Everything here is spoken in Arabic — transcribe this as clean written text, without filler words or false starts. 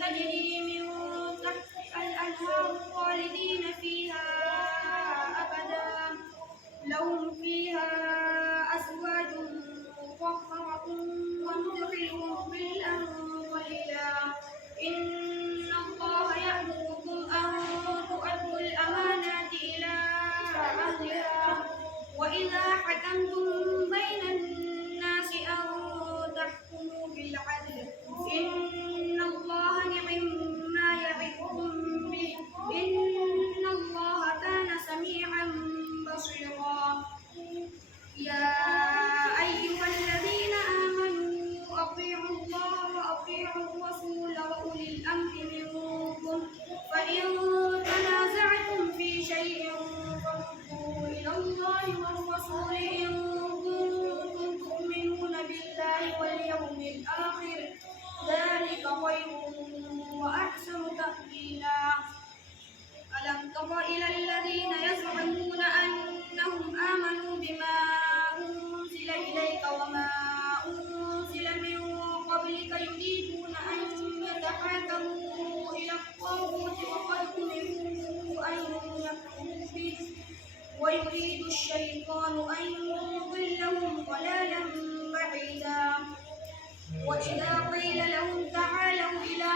تجري من تحتها الأنهار خالدين فيها أبدا لهم فيها أزواج مطهرة وندخلهم ظلا ظليلا. إن الله يأمركم أن تؤدوا الأمانات إلى أهلها وإذا حكمتم بين الناس أن تحكموا بالعدل إن الله نعم يعظكم به إن الله كان سميعا بصيرا. يا أيها الذين آمنوا أطيعوا الله وأطيعوا الرسول وأولي الأمر منكم فإن تنازعتم في شيء فردوه إلى الله والرسول إن كنتم تؤمنون بالله واليوم الآخر ذلك خير وأحسن تأويلا. ألم تر إلى الذين يزعمون أنهم آمنوا بما أنزل إليك وما أنزل من قبلك يريدون أن يتحاكموا إلى الطاغوت وقد أمروا أن يكفروا به ويريد الشيطان أن يضلهم ضلالا بعيدا. وإذا قيل لهم تعالوا إلى